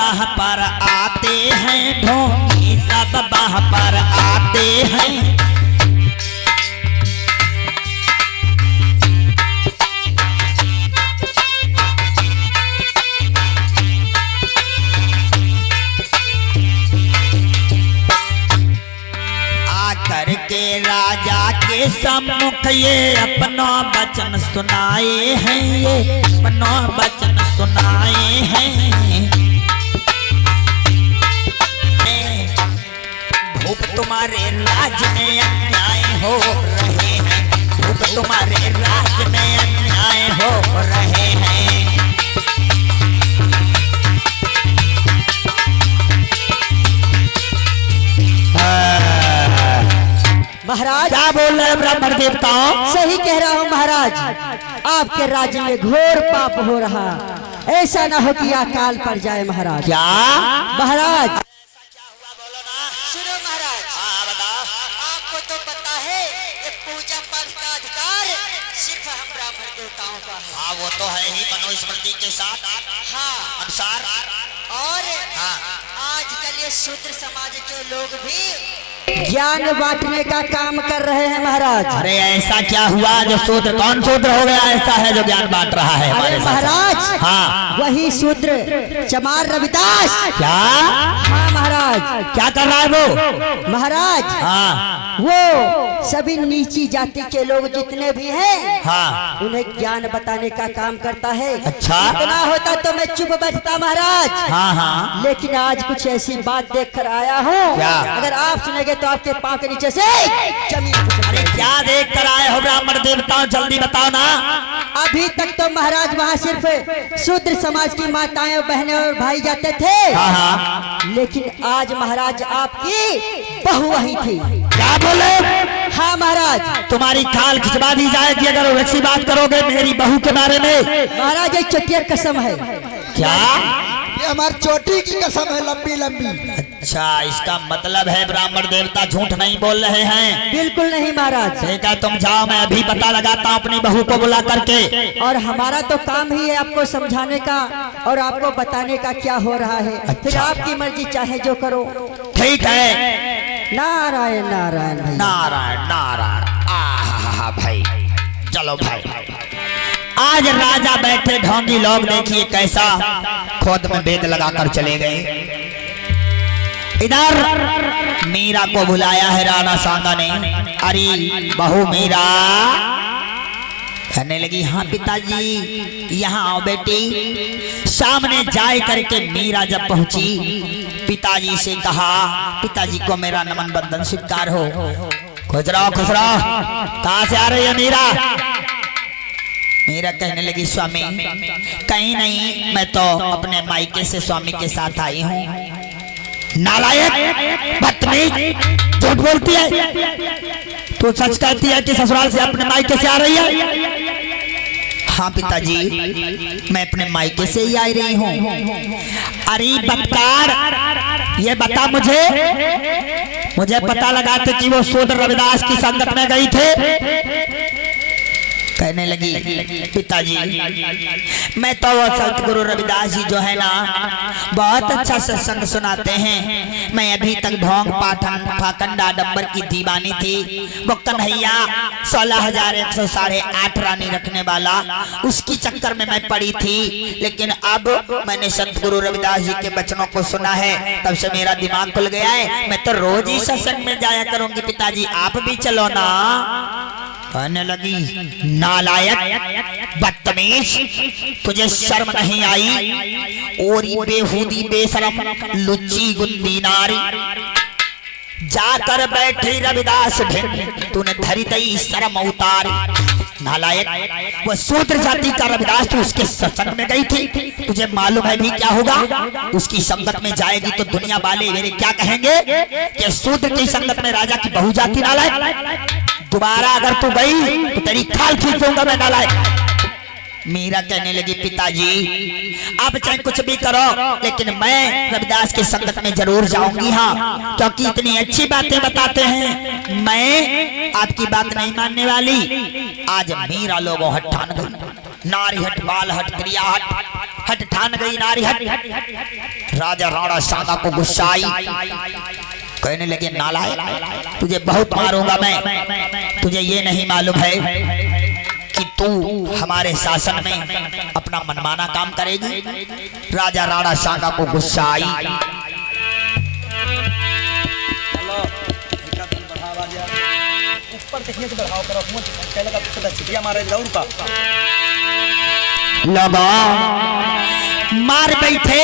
बाह पर आते हैं, ढोंगी सब बाह पर आते हैं। आकर के राजा के सम्मुख ये अपना वचन सुनाए हैं, ये अपना वचन सुनाए हैं। भूप तुम्हारे राज में अन्याय हो रहे हैं, भूप तुम्हारे राज में अन्याय हो रहे हैं। महाराज क्या बोल रहे हैं ब्राह्मण देवताओं? सही कह रहा हूँ महाराज, आपके राज्य में घोर पाप हो रहा, ऐसा ना हो कि अकाल पड़ जाए महाराज। क्या महाराज सुनो महाराज, आपको तो पता है ये पूजा पाठ का अधिकार सिर्फ हम ब्राह्मण देवताओं का है। हाँ वो तो है ही, मनुस्मृति के साथ हाँ अनुसार। और आजकल ये शूद्र समाज के लोग भी ज्ञान बांटने का काम कर रहे हैं महाराज। अरे ऐसा क्या हुआ जो शूद्र, कौन शूद्र हो गया ऐसा है जो ज्ञान बांट रहा है अरे हमारे साथ? महाराज हाँ वही शूद्र चमार रविदास। क्या हाँ महाराज, क्या कर रहा है वो? महाराज हाँ वो सभी नीची जाति के लोग जितने भी हैं हाँ उन्हें ज्ञान बताने का काम करता है। अच्छा। इतना होता तो मैं चुप बैठता महाराज, हाँ हाँ। लेकिन आज कुछ ऐसी बात देख कर आया हूँ, क्या? अगर आप सुनेंगे तो आपके पाँव के नीचे से जमीन अरे क्या देख कर आए हो ब्राह्मण देवताओं, जल्दी बताओ ना। अभी तक तो महाराज वहाँ सिर्फ शूद्र समाज की माताएं और बहनें और भाई जाते थे, हाँ हाँ। लेकिन आज महाराज आपकी बहू वही थी। क्या बोले? हाँ महाराज, तुम्हारी खाल खिंचवा दी जाएगी अगर वैसी बात करोगे मेरी बहू के बारे में। महाराज एक चटिया कसम है। क्या? ये हमारी चोटी की कसम है, लंबी लंबी। अच्छा इसका मतलब है ब्राह्मण देवता झूठ नहीं बोल रहे हैं। बिल्कुल नहीं महाराज। ठीक है तुम जाओ, मैं अभी पता लगाता हूँ अपनी बहू को बुला करके। और हमारा तो काम ही है आपको समझाने का और आपको बताने का क्या हो रहा है। फिर आपकी मर्जी, चाहे जो करो। ठीक है। नारायण नारायण भैया। नारायण नारायण। आहा भाई, चलो भाई। आज राजा बैठे, ढोंगी लोग देखिए कैसा खोद में बेद लगाकर चले गए। इधर मीरा को बुलाया है राणा सांगा ने। अरे बहू मीरा, कहने लगी हाँ पिताजी यहाँ आओ बेटी। सामने जाए करके मीरा जब पहुंची, पिताजी से कहा, पिताजी को मेरा नमन बंधन स्वीकार हो। खुश रहो खुश रहो। कहाँ से आ रही है मीरा? मीरा कहने लगी स्वामी कहीं नहीं, मैं तो अपने मायके से स्वामी के साथ आई हूँ। नालायक, बदतमीज, झूठ बोलती है। तू सच कहती है कि ससुराल से अपने मायके से आ रही है? हाँ पिताजी मैं अपने मायके से ही आई रही हूँ। अरे बदकार, ये बता मुझे पता लगा था कि वो शूद्र रविदास की संगत में गई थे। कहने लगी पिताजी मैं तो वो सतगुरु रविदास जी जो है ना बहुत अच्छा सत्संग सुनाते हैं। मैं अभी तक ढोंग पाठन फाकंड आडंबर की दीवानी थी। वो कन्हैया 16,108 रानी रखने वाला, उसकी चक्कर में मैं पड़ी थी। लेकिन अब मैंने सतगुरु रविदास जी के वचनों को सुना है, तब से मेरा दिमाग खुल गया है। मैं तो रोज ही सत्संग में जाया करूंगी पिताजी, आप भी चलो ना। कहने लगी नालायक, बदतमीज, तुझे शर्म नहीं आई? और बेहूदी बेशरम लुच्ची गुंदी नारी, जाकर बैठी रविदास भिन्न, तूने धरी दई शर्म उतारी। नालायक, वो शूद्र जाति का रविदास, तू उसके सत्संग में गई थी, तुझे मालूम है भी क्या होगा? उसकी संगत में जाएगी तो दुनिया वाले मेरे क्या कहेंगे कि शूद्र की संगत में राजा की बहू जाती। नालायक, दोबारा अगर तू गई तो तेरी खाल खींचूंगा मैं। नालायक। मीरा कहने लगी पिताजी आप चाहे कुछ भी करो, लेकिन मैं रविदास की संगत में जरूर जाऊंगी। हाँ, क्योंकि इतनी अच्छी बातें बताते हैं, मैं आपकी बात नहीं मानने वाली। आज मीरा लोगों हट ठान गई, नारी हट, बाल हट, क्रिया हट, हट ठान गई नारी हट। राजा राणा सांगा को गुस्सा आई, कहने लगे नालायक तुझे बहुत मारूंगा मैं, तुझे ये नहीं मालूम है कि तू हमारे शासन में अपना मनमाना काम करेगी। राजा राणा सांगा को गुस्सा आई। लगा मार बैठे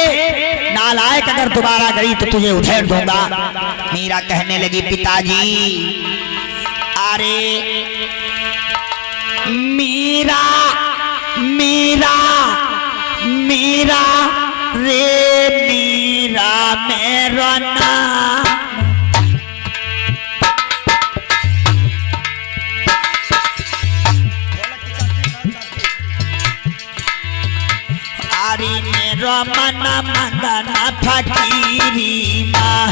नालायक, अगर दोबारा गई तो तुझे उधेड़ दूंगा। मीरा कहने लगी पिताजी, अरे मीरा मीरा मीरा रे मीरा मेरा नाम, अरे मेरा मना मंगना फकीरी माँ,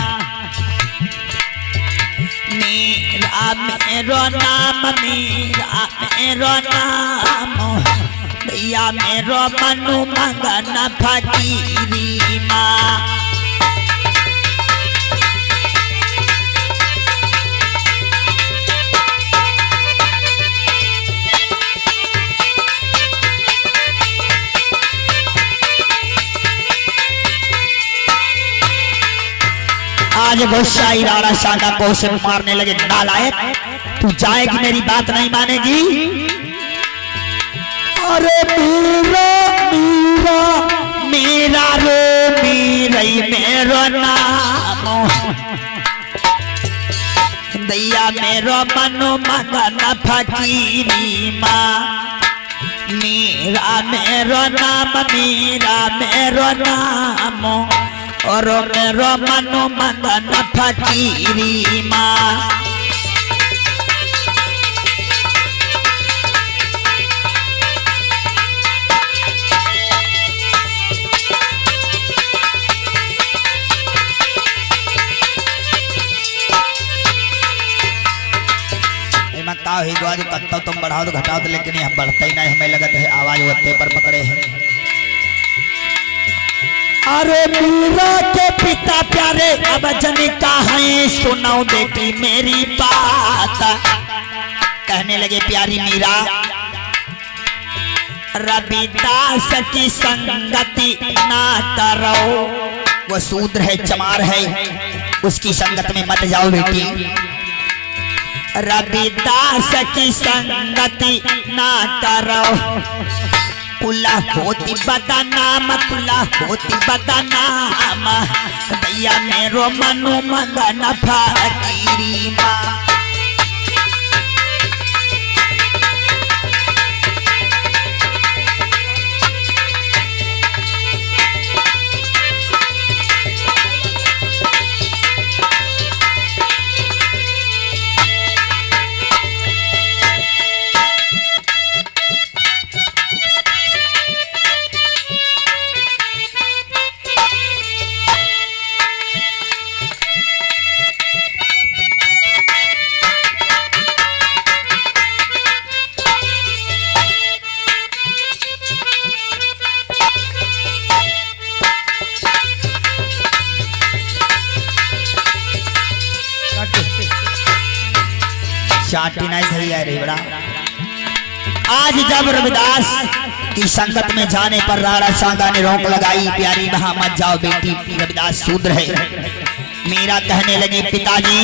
मेरा मेरो नाम, मेरा मेरो नाम, भैया मेरो मनु मंगना फकीरी माँ। आज गोसाई राणा सांगा को उसे मारने लगे। नालायक तू जाएगी, मेरी बात नहीं मानेगी। अरे मीरा मीरा मीरा रे मीरई मेरो नाम, दैया मेरो मनो मगन फकीरी माँ, मीरा मेरो नाम, मीरा मेरो नाम, और मेरो मनो मगन फकीरी माँ। ही द्वाज कत्तो तुम बढ़ाओ तो घटाओ तो, लेकिन यह बढ़ता ही नहीं, हमें लगत है आवाज वत्ते पर पकड़े हैं। अरे मीरा के पिता प्यारे अब जनिका है, सुनाओ बेटी मेरी बात। कहने लगे प्यारी मीरा, रविदास की संगति ना करो, वो शूद्र है, चमार है, उसकी संगत में मत जाओ बेटी। रविदास की संगति ना करो, कुला होती बदनाम, कुला होती बदनाम, भैया मेरो मनु मगन फकीरी माँ। चाटी नहीं सही है रे बड़ा। आज जब रविदास की संगत में जाने पर राणा सांगा ने रोक लगाई, प्यारी वहां मत जाओ बेटी, रविदास शूद्र है। मीरा कहने लगी पिताजी,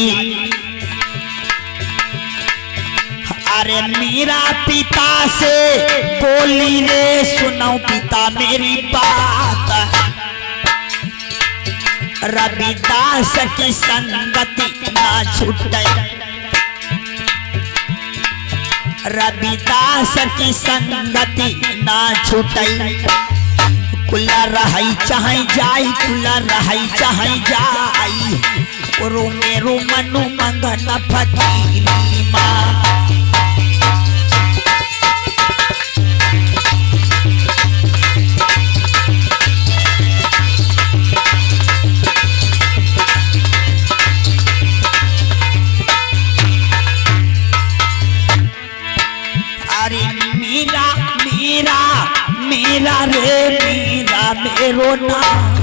अरे मीरा पिता से बोली रे, सुनो पिता मेरी बात। रविदास की संगति ना छूटे, रविदास की संगति ना छूटई, कुला रही चाहे जाई, कुला रही चाहे जाई, रो मेरो मनु मगन फकीरी माँ। मीरा मीरा मीरा रे मीरा मेरो नाम,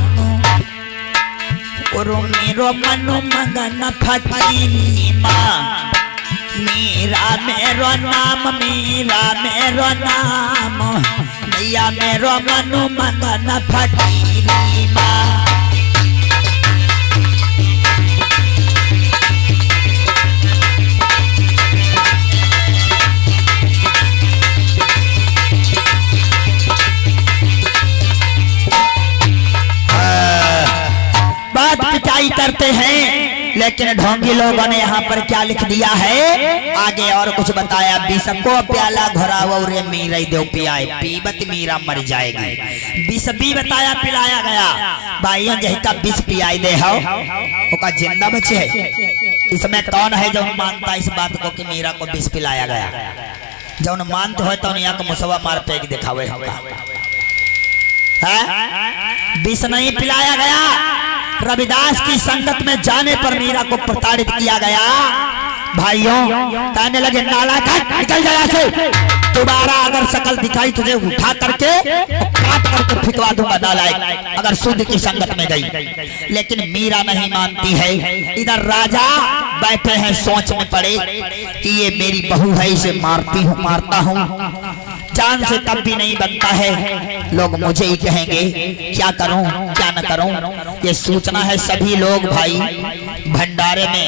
गुरु मेरो मनु मगन फकीरी माँ मीरा मेरो नाम मीरा मेरो नाम मैया मेरो मनु मगन फकीरी माँ पिटाई करते हैं, लेकिन ढोंगी लोगों ने यहाँ पर क्या लिख दिया है आगे और कुछ बताया। विष को प्याला घोराओ रे मीरा दो पियाए पीबत मीरा मर जाएगी। विष भी बताया पिलाया गया भाइयों जही का विष पियाई दे हो का जिंदा बचे है। इसमें कौन है जो मानता इस बात को कि मीरा को विष पिलाया गया? जो मानते हो तो यहाँ को मुसवा मार फेंक दिखावे होगा। विष नहीं पिलाया गया, रविदास की संगत में जाने पर मीरा को प्रताड़ित किया गया। भाइयों कहने लगे नाला निकल जाए से, दोबारा अगर शकल दिखाई तुझे उठा करके काट करके फिकवा दूंगा नालायक, अगर शुद्ध की संगत में गई। लेकिन मीरा नहीं मानती है। इधर राजा बैठे हैं सोच में पड़े कि ये मेरी बहू है, इसे मारता हूँ जान से तब भी नहीं बनता है। लोग मुझे ही कहेंगे क्या करूं क्या न करूं। ये सूचना है सभी लोग भाई भंडारे में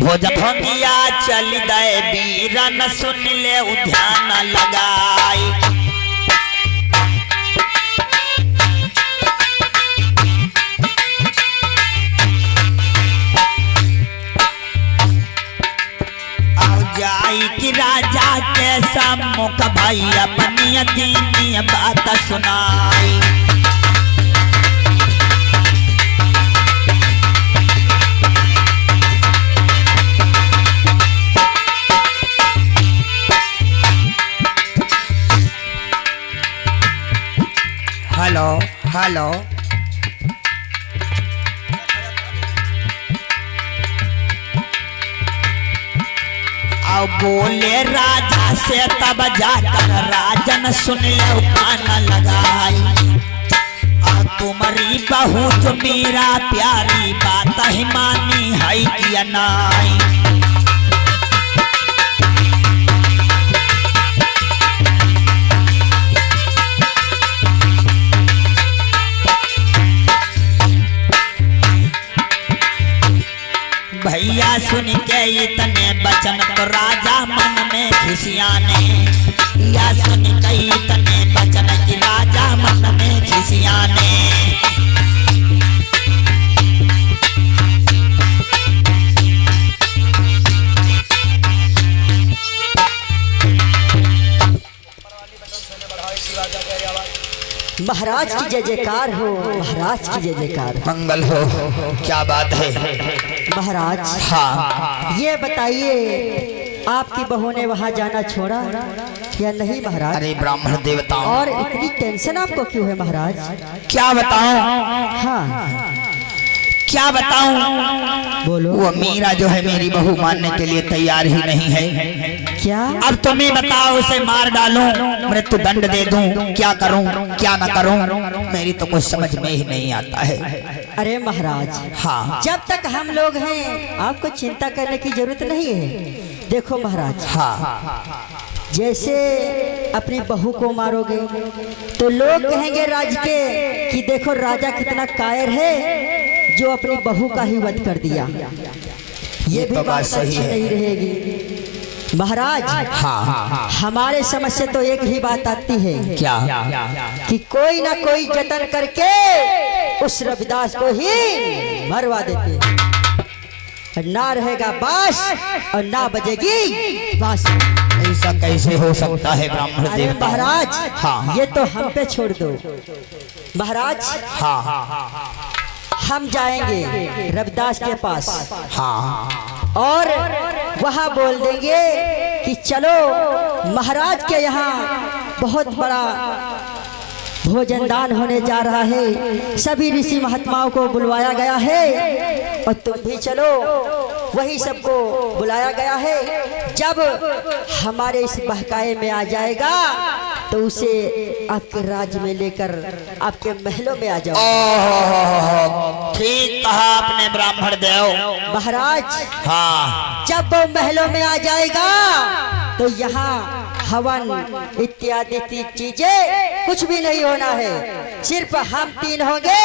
भोजन हो गया चल गए बीरा न सुन ले उद्यान लगाई। कि राजा के सम्मुख भाई अपनी दीनी बात सुनाई। हेलो हेलो आओ बोले राजा से तब जाकर राजन सुन ले कान लगाई। तुम्हारी बहू जो मेरा प्यारी बात ही मानी है कि नाई। भैया सुन के इतने बचन तो राजा मन में खिसियाने। या सुन के इतने बचन कि राजा मन में खिसियाने। महाराज की जय जयकार हो, महाराज की जय जयकार हो। मंगल हो। क्या बात है महाराज? हाँ ये बताइए आपकी बहू ने वहाँ जाना छोड़ा या नहीं महाराज? अरे ब्राह्मण देवताओं, और इतनी टेंशन आपको क्यों है महाराज? क्या बताऊं? हाँ क्या बताऊं? बोलो। वो मीरा जो है मेरी बहू मानने के लिए तैयार ही नहीं है। क्या? अब तुम्हें बताओ उसे मार डालूं, मृत्यु दंड दे दूं, क्या करूं क्या ना करूं? मेरी तो कुछ समझ में ही नहीं आता है। अरे महाराज हाँ जब तक हम लोग हैं आपको चिंता करने की जरूरत नहीं है। देखो महाराज हाँ जैसे अपनी बहू को मारोगे तो लोग कहेंगे राज के कि देखो राजा कितना कायर है जो अपनी बहू का ही वध कर दिया। ये भी बात सही नहीं रहेगी महाराज। हाँ हमारे समझ से तो एक ही बात आती है क्या? कि कोई ना कोई जतन करके उस रविदास को ही मरवा देते। ना रहेगा बांस और ना बजेगी बांसुरी। ऐसा कैसे हो सकता है ब्राह्मण अरे देवता? महाराज हाँ ये तो हम पे छोड़ दो महाराज। हाँ हम जाएंगे रविदास के पास हाँ और वहाँ बोल देंगे कि चलो महाराज के यहाँ बहुत बड़ा भोजन दान होने जा रहा है, सभी ऋषि महात्माओं को बुलवाया गया है और तुम भी चलो। वही सबको बुलाया गया है। जब हमारे इस बहकाए में आ जाएगा तो उसे आपके राज्य में लेकर आपके महलों में आ जाओ। ठीक कहा आपने ब्राह्मण देव? महाराज हाँ, जब वो महलों में आ जाएगा तो यहाँ हवन इत्यादि चीजें कुछ भी नहीं होना है, सिर्फ हम तीन होंगे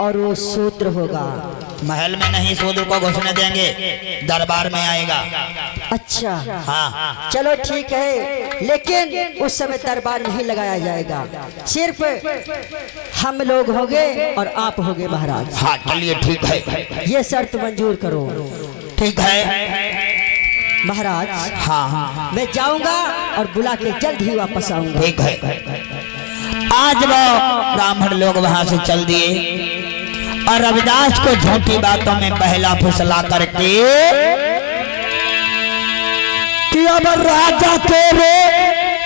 और वो शूद्र होगा। महल में नहीं शूद्र को घुसने देंगे, दरबार में आएगा। अच्छा हाँ, चलो ठीक है, लेकिन उस समय दरबार नहीं लगाया जाएगा, सिर्फ हम लोग होंगे और आप होंगे महाराज। हाँ चलिए ठीक है, ये शर्त मंजूर करो। ठीक है महाराज हाँ, मैं जाऊंगा और बुला के जल्द ही वापस आऊंगा। ठीक है। आज वो ब्राह्मण लोग वहां से चल दिए और रविदास को झूठी बातों में पहला फुसला करके कि अब राजा तेरे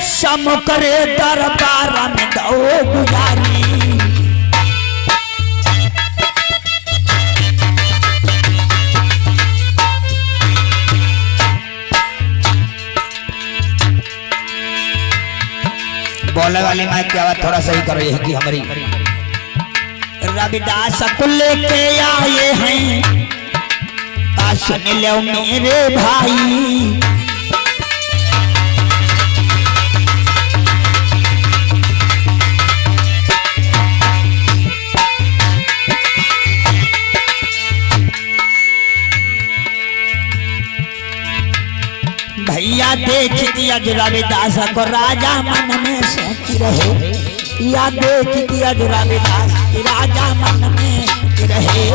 सम करे दरबार में दो गुजारी। बोले वाली मैं क्या बात थोड़ा सही कर रही है कि हमारी रविदास को लेके आए हैं, सुन लो मेरे भाई। भैया देख दिया जो रविदास को राजा मन में सोच रहे, या देख दिया जो रविदास की राजा मन में सोच रहे।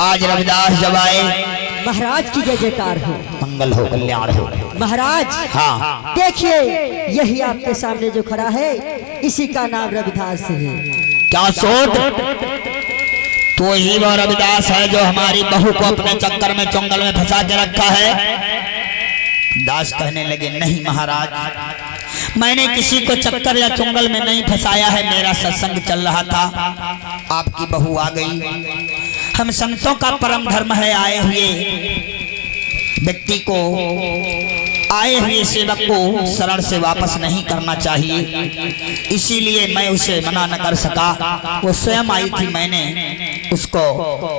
आज रविदास जब आए, महाराज की जय जयकार हो, मंगल हो, कल्याण हो। महाराज हाँ, देखिए यही आपके सामने जो खड़ा है इसी का नाम रविदास है। क्या सोच? तो ही वो रविदास है जो हमारी बहू को अपने चक्कर में चुंगल में फंसा के रखा है। दास कहने लगे नहीं महाराज, मैंने किसी को चक्कर या चुंगल में नहीं फंसाया है, मेरा सत्संग चल रहा था, आपकी बहू आ गई। हम संतों का परम धर्म है आए हुए व्यक्ति को, आए हुए सेवक को शरण से वापस नहीं करना चाहिए, इसीलिए मैं उसे मना न कर सका। वो स्वयं आई थी, मैंने उसको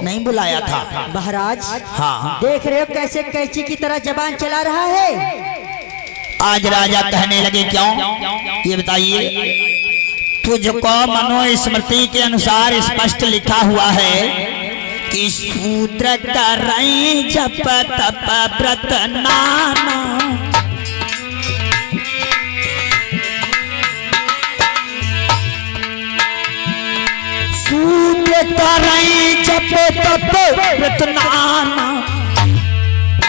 नहीं बुलाया था। महाराज हाँ, देख रहे हो कैसे कैंची की तरह जबान चला रहा है। आज राजा कहने लगे क्यों, ये बताइए। तुझको मनुस्मृति के अनुसार स्पष्ट लिखा हुआ है कि शूद्र करे जप तप व्रत नाना, शूद्र करे जप तप व्रत नाना,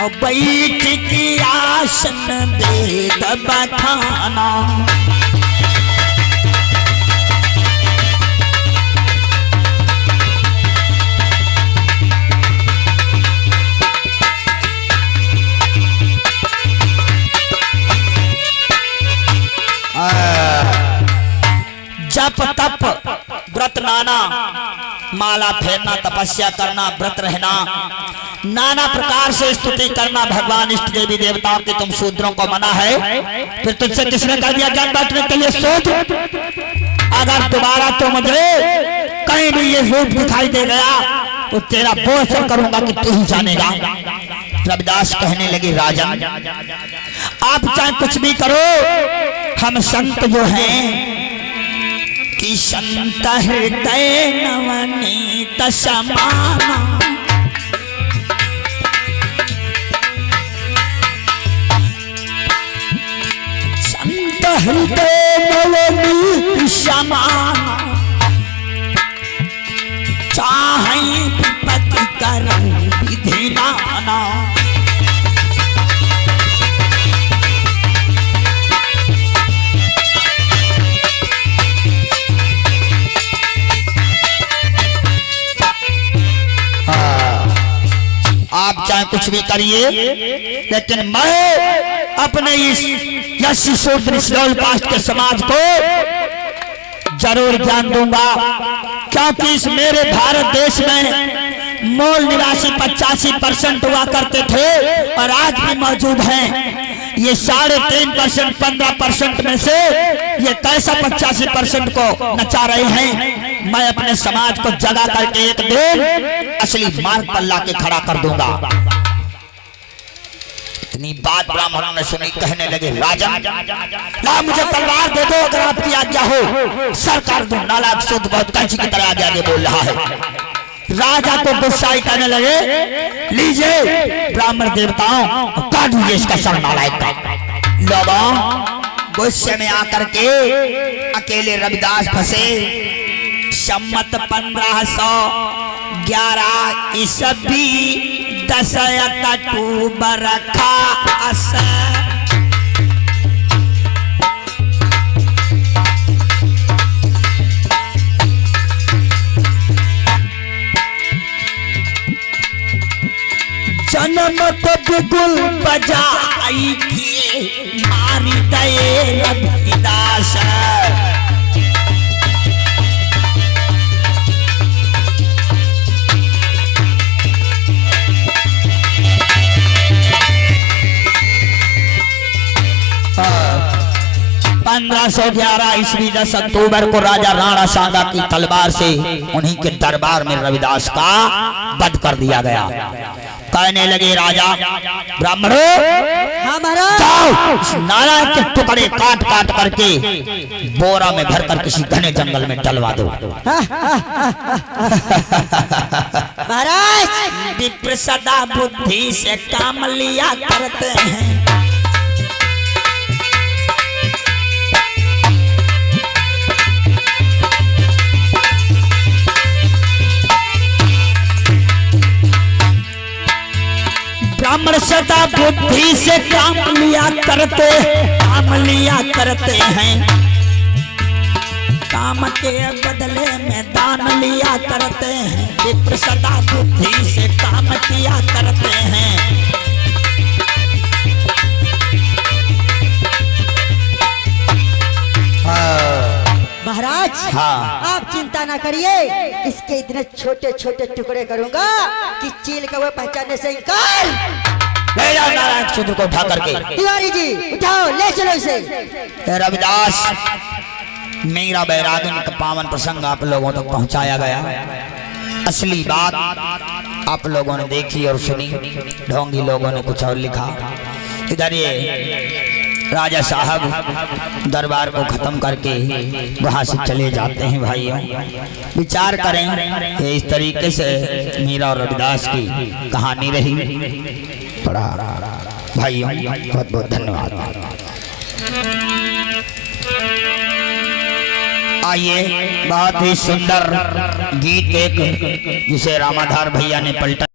और बैठ की आसन वेद बखाना। जप तप व्रत नाना, माला फेरना, तपस्या करना, व्रत रहना, नाना प्रकार से स्तुति करना भगवान इष्ट देवी देवताओं की तुम शूद्रों को मना है। फिर तुझसे किसने कह दिया ज्ञान बांटने के लिए शूद्र? अगर दोबारा तो मुझे कहीं भी ये रूप दिखाई दे गया तो तेरा बोझ करूंगा कि तू ही जानेगा। रविदास कहने लगे राजन, आप चाहे कुछ भी करो, हम संत जो हैं कि संत हृदय नवनीत समाना। संत हृदय नवनीत समाना, चाहे विपत्ति करम विधि नाना। आप चाहे कुछ भी करिए, लेकिन मैं अपने इस यशी शूद्र कास्ट के समाज को जरूर ज्ञान दूंगा, क्योंकि इस मेरे भारत देश में मूल निवासी 85% हुआ करते थे और आज भी मौजूद हैं। ये 3.5% 15% में से ये कैसा 85% को नचा रहे हैं। मैं अपने समाज को जगा करके एक दिन असली मार्ग पर लाके खड़ा कर दूंगा। इतनी बात ब्राह्मणों ने सुनी, कहने लगे राजा ला मुझे तलवार दे दो अगर आपकी आज्ञा हो। सरकार दो नालायक शुद्ध बहुत कंची की तरह आगे बोल रहा है। राजा को गुस्सा करने लगे, लीजिए ब्राह्मण देवताओं काट दीजिए इसका सर नालायक का। लोगों गुस्से में आकर के अकेले रविदास फंसे। सम्मत 1511 ईस्वी 10 अक्टूबर खास जनमत बिगुल बजाई किए मारी दये रविदास। 1511 ईस्वी 10 अक्टूबर को राजा राणा सांगा की तलवार से उन्हीं के दरबार में रविदास का वध कर दिया गया। कहने लगे राजा ब्राह्मणों जाओ नारायण के टुकड़े काट काट करके बोरा में भरकर किसी घने जंगल में डलवा दो। महाराज विप्र सदा बुद्धि से काम लिया करते हैं। ब्राह्मण सदा बुद्धि से काम लिया करते हैं। काम के बदले में दान लिया करते हैं। विप्र सदा बुद्धि से काम किया करते हैं। महाराज हाँ। आप चिंता ना करिए, इसके इतने छोटे छोटे टुकड़े करूंगा कि चील का वो पहचानने से इनकार। ले जाओ नारायण शूद्र को उठा करके। तिवारी जी उठाओ, ले चलो इसे। रविदास मेरा बैरागन का पावन प्रसंग आप लोगों तक पहुंचाया गया। असली बात आप लोगों ने देखी और सुनी, ढोंगी लोगों ने कुछ और लिखा। इधर ये राजा साहब दरबार को खत्म करके वहां से चले जाते हैं। भाइयों विचार करें कि इस तरीके से मीरा और रविदास की कहानी रही। बड़ा भाइयों बहुत बहुत धन्यवाद। आइए बहुत ही सुंदर गीत एक जिसे रामाधार भैया ने पलटा